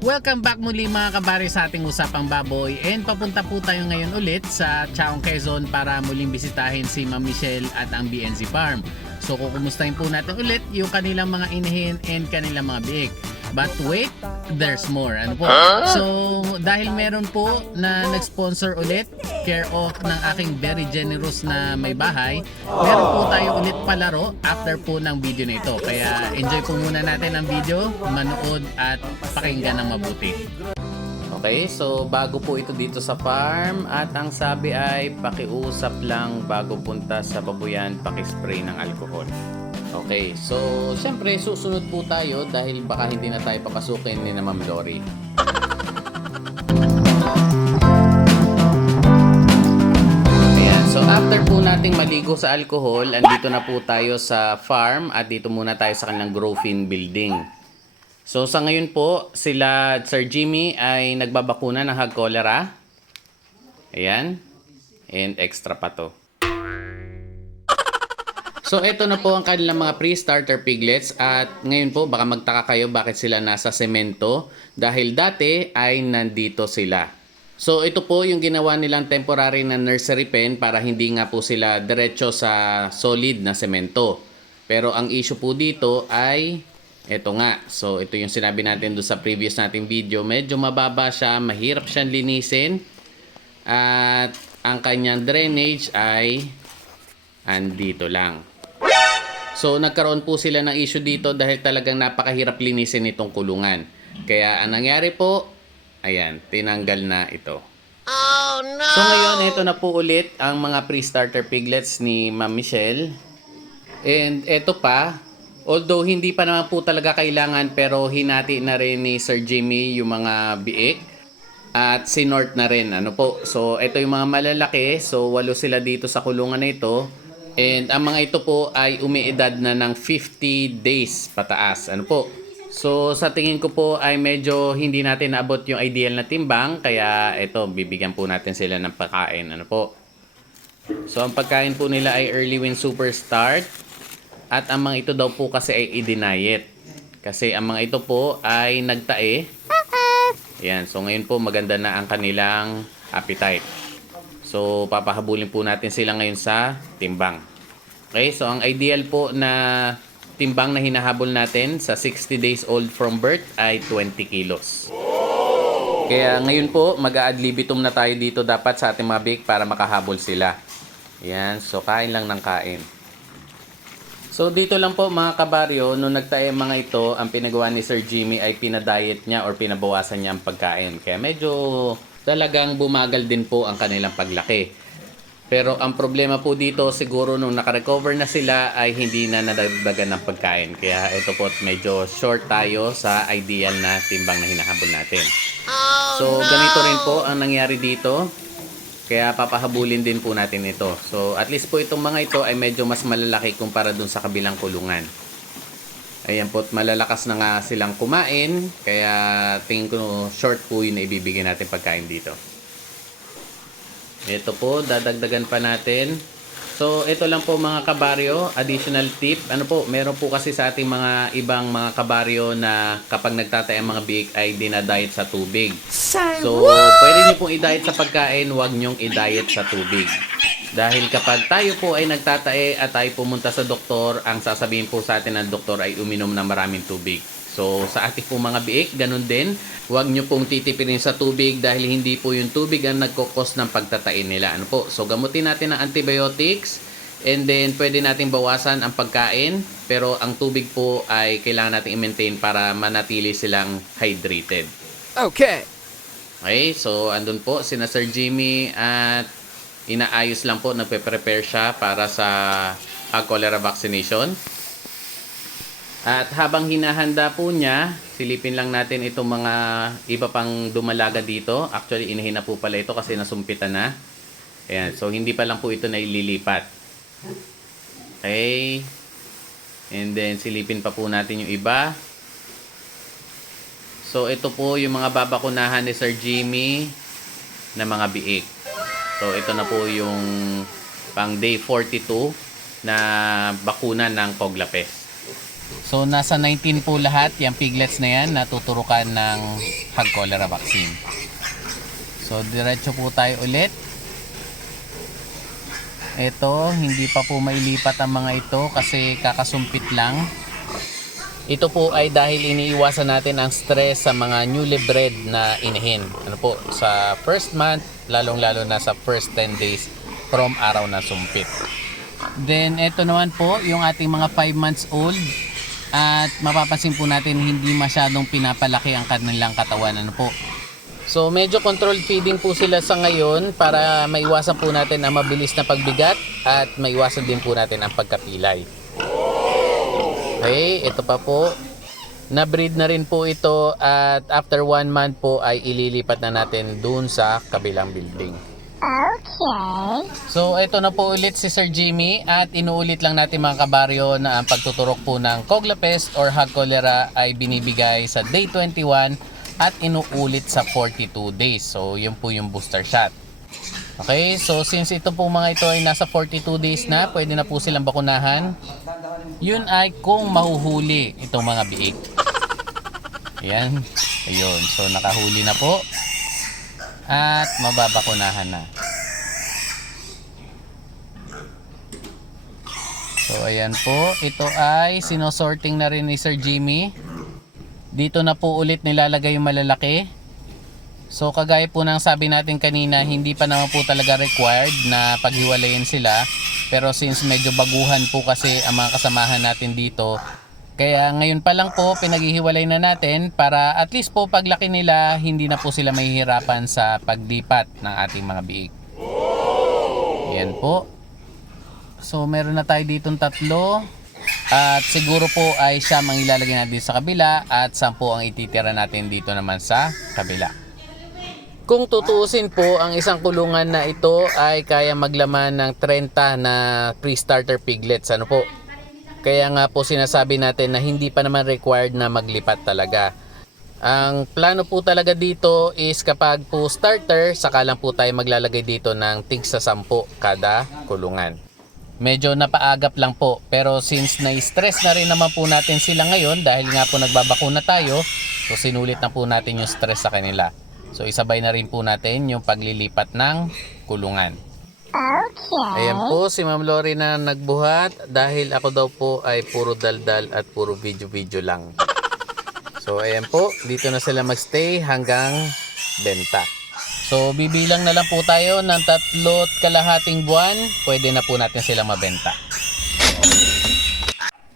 Welcome back muli mga kabari sa ating Usapang Baboy and papunta po tayo ngayon ulit sa Chaong Quezon para muling bisitahin si Ma'am Michelle at ang BNZ Farm. So kukumustahin po natin ulit yung kanilang mga inahin and kanilang mga biik. But wait, there's more. Ano po? So dahil meron po na nag-sponsor ulit, care of ng aking very generous na may bahay, meron po tayo ulit palaro after po ng video na ito. Kaya enjoy po muna natin ang video, manood at pakinggan ng mabuti. Okay, so bago po ito dito sa farm at ang sabi ay pakiusap lang bago punta sa babuyan pakispray ng alcohol. Okay, so syempre susunod po tayo dahil baka hindi na tayo papasukin ni na Ma'am Lori. Ayan, so after po nating maligo sa alcohol, andito na po tayo sa farm at dito muna tayo sa kanilang Growfin building. So sa ngayon po, sila Sir Jimmy ay nagbabakuna ng hog cholera. Ayan. And extra pa to. So ito na po ang kanilang mga pre-starter piglets at ngayon po baka magtaka kayo bakit sila nasa semento dahil dati ay nandito sila. So ito po yung ginawa nilang temporary na nursery pen para hindi nga po sila diretso sa solid na semento. Pero ang issue po dito ay ito nga. So ito yung sinabi natin doon sa previous nating video. Medyo mababa siya, mahirap siyang linisin. At ang kanyang drainage ay andito lang. So nagkaroon po sila ng issue dito dahil talagang napakahirap linisin itong kulungan. Kaya ang nangyari po, ayan, tinanggal na ito. So ngayon, ito na po ulit ang mga pre-starter piglets ni Ma'am Michelle. And ito pa, although hindi pa naman po talaga kailangan pero hinati na rin ni Sir Jimmy yung mga biik. At sinort na rin. Ano po? So ito yung mga malalaki. So walo sila dito sa kulungan na ito. And ang mga ito po ay umiedad na ng 50 days pataas. Ano po? So sa tingin ko po ay medyo hindi natin naabot yung ideal na timbang. Kaya ito, bibigyan po natin sila ng pagkain. Ano po? So ang pagkain po nila ay Early Win Super Start. At ang mga ito daw po kasi ay i-diet. Kasi ang mga ito po ay nagtae. Ayan, so ngayon po maganda na ang kanilang appetite. So papahabulin po natin sila ngayon sa timbang. Okay, so ang ideal po na timbang na hinahabol natin sa 60 days old from birth ay 20 kilos. Kaya ngayon po, mag-a-ad libitum na tayo dito dapat sa ating mga bake para makahabol sila. Yan, so kain lang ng kain. So dito lang po mga kabaryo, nung nagtae mga ito, ang pinagawa ni Sir Jimmy ay pinadiet niya or pinabawasan niya ang pagkain. Kaya medyo talagang bumagal din po ang kanilang paglaki. Pero ang problema po dito siguro nung nakarecover na sila ay hindi na nadagdagan ng pagkain. Kaya ito po medyo short tayo sa ideal na timbang na hinahabol natin. So ganito rin po ang nangyari dito. Kaya papahabulin din po natin ito. So at least po itong mga ito ay medyo mas malalaki kumpara dun sa kabilang kulungan. Ayan po, malalakas na nga silang kumain. Kaya tingin ko short po yun na ibibigay natin pagkain dito. Ito po, dadagdagan pa natin. So, ito lang po mga kabaryo, additional tip. Ano po, meron po kasi sa ating mga ibang mga kabaryo na kapag nagtatay ang mga biik ay dinadiet sa tubig. So, pwede niyo pong i-diet sa pagkain, huwag niyong i-diet sa tubig. Dahil kapag tayo po ay nagtatae at tayo pumunta sa doktor, ang sasabihin po sa atin ng doktor ay uminom ng maraming tubig. So, sa ating po mga biik, ganun din. Huwag nyo pong titipirin sa tubig dahil hindi po yung tubig ang nagkukos ng pagtatain nila. Ano po? So, gamutin natin ng antibiotics and then pwede nating bawasan ang pagkain pero ang tubig po ay kailangan nating i-maintain para manatili silang hydrated. Okay. Okay, so andun po sina Sir Jimmy at inaayos lang po, nagpe-prepare siya para sa uh, cholera vaccination. At habang hinahanda po niya, silipin lang natin itong mga iba pang dumalaga dito. Actually, inahin na po pala ito kasi nasumpitan na. Ayan, so hindi pa lang po ito na ililipat. Okay. And then silipin pa po natin yung iba. So ito po yung mga babakunahan ni Sir Jimmy na mga biik. So ito na po yung pang day 42 na bakuna ng Coglapes. So nasa 19 po lahat yung piglets na yan natuturukan ng hog cholera vaccine. So diretso po tayo ulit. Ito, hindi pa po mailipat ang mga ito kasi kakasumpit lang. Ito po ay dahil iniiwasan natin ang stress sa mga newly bred na inahin. Ano po, sa first month, lalong-lalo na sa first 10 days from araw na sumpit. Then, ito naman po, yung ating mga 5 months old. At mapapansin po natin, hindi masyadong pinapalaki ang kanilang katawan. Ano po, So medyo controlled feeding po sila sa ngayon para maiwasan po natin ang mabilis na pagbigat at maiwasan din po natin ang pagkapilay. Okay, ito pa po. Na-breed na rin po ito at after one month po ay ililipat na natin dun sa kabilang building. Okay. So ito na po ulit si Sir Jimmy at inuulit lang natin mga kabaryo na ang pagtuturok po ng Coglapest or Hog Cholera ay binibigay sa day 21 at inuulit sa 42 days. So yun po yung booster shot. Okay, so since ito po mga ito ay nasa 42 days na, pwede na po silang bakunahan. Yun ay kung mahuhuli itong mga biik. Ayan. Ayun. So nakahuli na po. At mababakunahan na. So ayan po, ito ay sinosorting na rin ni Sir Jimmy. Dito na po ulit nilalagay yung malalaki. So kagaya po ng sabi natin kanina, hindi pa naman po talaga required na paghiwalayin sila. Pero since medyo baguhan po kasi ang mga kasamahan natin dito, kaya ngayon pa lang po pinaghihiwalay na natin para at least po paglaki nila, hindi na po sila mahihirapan sa paglipat ng ating mga biik. Yan po. So meron na tayo ditong tatlo. At siguro po ay siya ang ilalagay natin sa kabila at 10 ang ititira natin dito naman sa kabila. Kung tutuusin po, ang isang kulungan na ito ay kaya maglaman ng 30 na pre-starter piglets. Ano po? Kaya nga po sinasabi natin na hindi pa naman required na maglipat talaga. Ang plano po talaga dito is kapag po starter, saka lang po tayo maglalagay dito ng tig sa 10 kada kulungan. Medyo napaagap lang po pero since na-stress na rin naman po natin sila ngayon dahil nga po nagbabakuna tayo, so sinulit na po natin yung stress sa kanila. So isabay na rin po natin yung paglilipat ng kulungan. Okay. Ayan po si Ma'am Lori na nagbuhat dahil ako daw po ay puro daldal at puro video-video lang. So ayan po, dito na sila magstay hanggang benta. So bibilang na lang po tayo ng tatlo't kalahating buwan, pwede na po natin silang mabenta.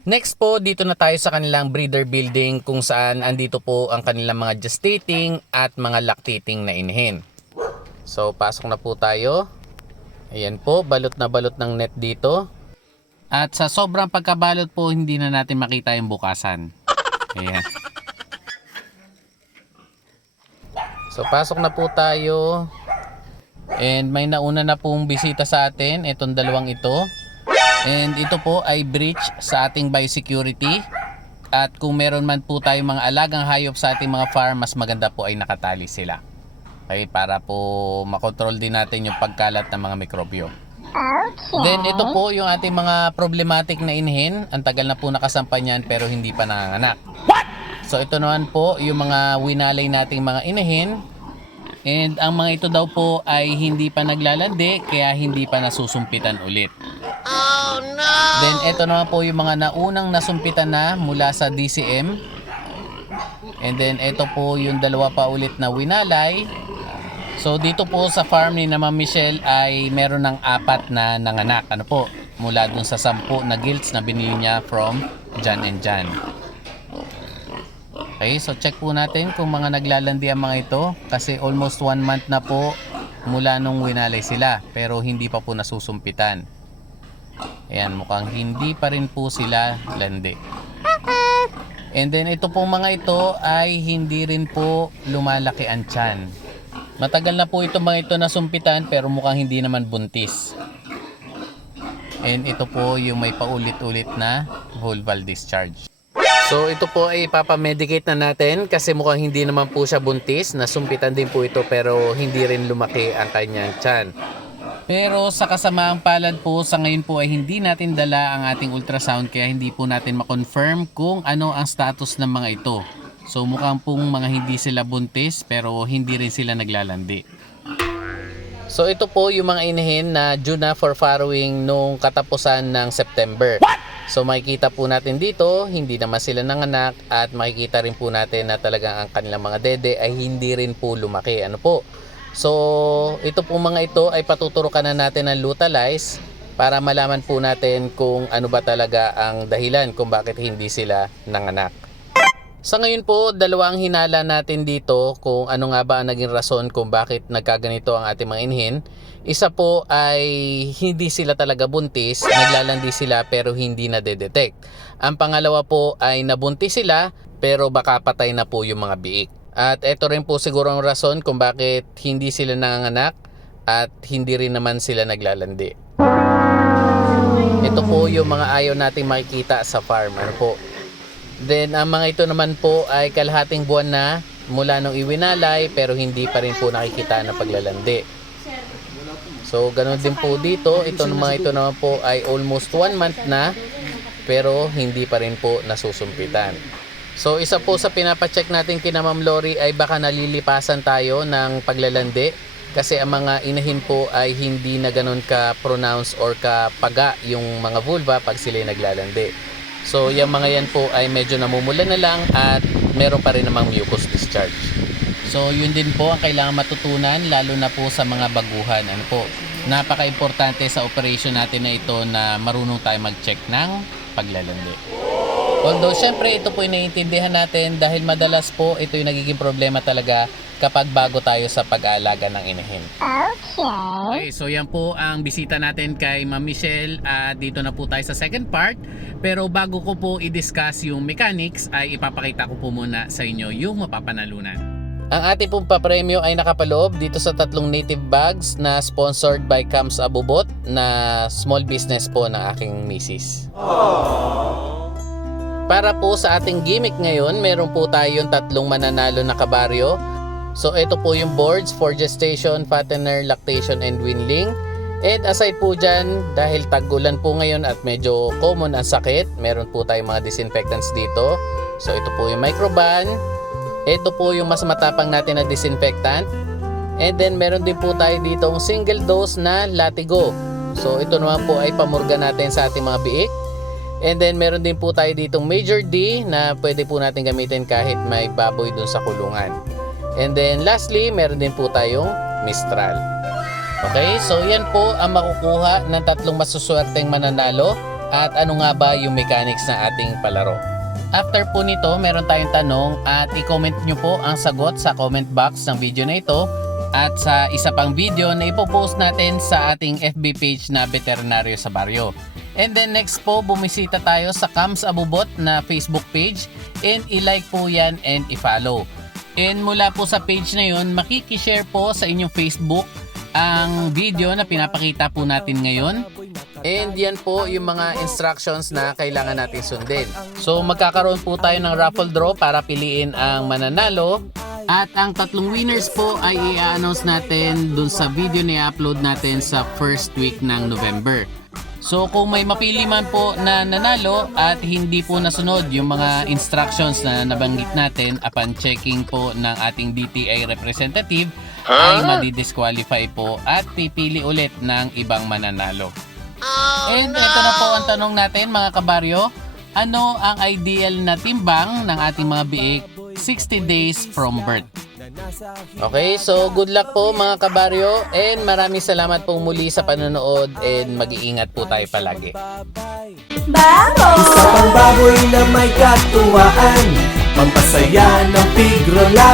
Next po, dito na tayo sa kanilang breeder building kung saan andito po ang kanilang mga gestating at mga lactating na inahin. So pasok na po tayo. Ayan po, balot na balot ng net dito. At sa sobrang pagkabalot po, hindi na natin makita yung bukasan. Ayan. So pasok na po tayo. And may nauna na pong bisita sa atin, itong dalawang ito. And ito po ay breach sa ating biosecurity. At kung meron man po tayong mga alagang hayop sa ating mga farm, mas maganda po ay nakatali sila. Okay, para po makontrol din natin yung pagkalat ng mga mikrobyo. Okay. Then ito po yung ating mga problematic na inhin. Ang tagal na po nakasampa niyan pero hindi pa nanganganak. What? So ito naman po yung mga winalay nating mga inahin. And ang mga ito daw po ay hindi pa naglalandi kaya hindi pa nasusumpitan ulit. Oh no! Then ito naman po yung mga naunang nasumpitan na mula sa DCM. And then ito po yung dalawa pa ulit na winalay. So dito po sa farm ni na Ma'am Michelle ay meron ng apat na nanganak. Ano po? Mula dun sa sampu na gilts na binili niya from Jan and Jan. Okay, so check po natin kung mga naglalandi ang mga ito kasi almost one month na po mula nung winalay sila pero hindi pa po nasusumpitan. Ayan, mukhang hindi pa rin po sila landi. And then ito pong mga ito ay hindi rin po lumalaki ang tiyan. Matagal na po ito mga ito nasumpitan pero mukhang hindi naman buntis. And ito po yung may paulit-ulit na vulval discharge. So ito po ay ipapamedicate na natin kasi mukhang hindi naman po siya buntis. Nasumpitan din po ito pero hindi rin lumaki ang kanyang tiyan. Pero sa kasamaang palad po, sa ngayon po ay hindi natin dala ang ating ultrasound kaya hindi po natin makonfirm kung ano ang status ng mga ito. So mukhang pong mga hindi sila buntis pero hindi rin sila naglalandi. So ito po yung mga inahin na due na for farrowing nung katapusan ng September. So makikita po natin dito, hindi naman sila nanganak at makikita rin po natin na talagang ang kanilang mga dede ay hindi rin po lumaki. Ano po? So ito po mga ito ay patuturukan na natin ng Lutalize para malaman po natin kung ano ba talaga ang dahilan kung bakit hindi sila nanganak. Sa ngayon po, dalawa ang hinala natin dito kung ano nga ba ang naging rason kung bakit nagkaganito ang ating mga inhin. Isa po ay hindi sila talaga buntis, naglalandi sila pero hindi na detect Ang pangalawa po ay nabuntis sila pero baka patay na po yung mga biik. At ito rin po siguro ang rason kung bakit hindi sila nanganak at hindi rin naman sila naglalandi. Ito po yung mga ayaw nating makikita sa farm. Ano po? Then ang mga ito naman po ay kalahating buwan na mula nung iwinalay pero hindi pa rin po nakikita na paglalandi. So ganun din po dito. Ito ng mga ito naman po ay almost one month na pero hindi pa rin po nasusumpitan. So isa po sa pinapacheck natin kina Ma'am Lori ay baka nalilipasan tayo ng paglalandi kasi ang mga inahin po ay hindi na ganun ka-pronounce or kapaga yung mga vulva pag sila naglalandi. So yung mga yan po ay medyo namumula na lang at meron pa rin namang mucus discharge. So yun din po ang kailangan matutunan lalo na po sa mga baguhan. Ano po? Napaka-importante sa operation natin na ito na marunong tayo mag-check ng paglalandi. Although syempre ito po yung naiintindihan natin dahil madalas po ito yung nagiging problema talaga kapag bago tayo sa pag-aalaga ng inahin. Okay. Okay, so yan po ang bisita natin kay Ma'am Michelle at dito na po tayo sa second part. Pero bago ko po i-discuss yung mechanics ay ipapakita ko po muna sa inyo yung mapapanalunan. Ang ating pong papremyo ay nakapaloob dito sa tatlong native bags na sponsored by Cams Abubot na small business po ng aking misis. Para po sa ating gimmick ngayon, meron po tayong tatlong mananalo na kabaryo. So ito po yung boards for gestation, fattener, lactation, and weanling. And aside po dyan, dahil tag-ulan po ngayon at medyo common ang sakit, meron po tayong mga disinfectants dito. So ito po yung microban. Ito po yung mas matapang natin na disinfectant. And then meron din po tayo dito single dose na latigo. So ito naman po ay pamurga natin sa ating mga biik. And then meron din po tayo ditong Major D na pwede po natin gamitin kahit may baboy dun sa kulungan. And then lastly, meron din po tayong Mistral. Okay, so yan po ang makukuha ng tatlong masuswerteng mananalo at ano nga ba yung mechanics ng ating palaro. After po nito, meron tayong tanong at i-comment nyo po ang sagot sa comment box ng video na ito at sa isa pang video na ipopost natin sa ating FB page na Veterinaryo sa Baryo. And then next po, bumisita tayo sa Cams Abubot na Facebook page and i-like po yan and i-follow. And mula po sa page na yun, makikishare po sa inyong Facebook ang video na pinapakita po natin ngayon. And yan po yung mga instructions na kailangan natin sundin. So magkakaroon po tayo ng raffle draw para piliin ang mananalo. At ang tatlong winners po ay i-announce natin dun sa video na i-upload natin sa first week ng November. So kung may mapili man po na nanalo at hindi po nasunod yung mga instructions na nabanggit natin upon checking po ng ating DTI representative ay madi-disqualify po at pipili ulit ng ibang mananalo. And ito na po ang tanong natin mga kabaryo. Ano ang ideal na timbang ng ating mga biik 60 days from birth? Okay, so good luck po mga kabaryo and maraming salamat po muli sa panonood and mag-iingat po tayo palagi. Isa pang baboy na may katuwaan Pampasaya ng pigrola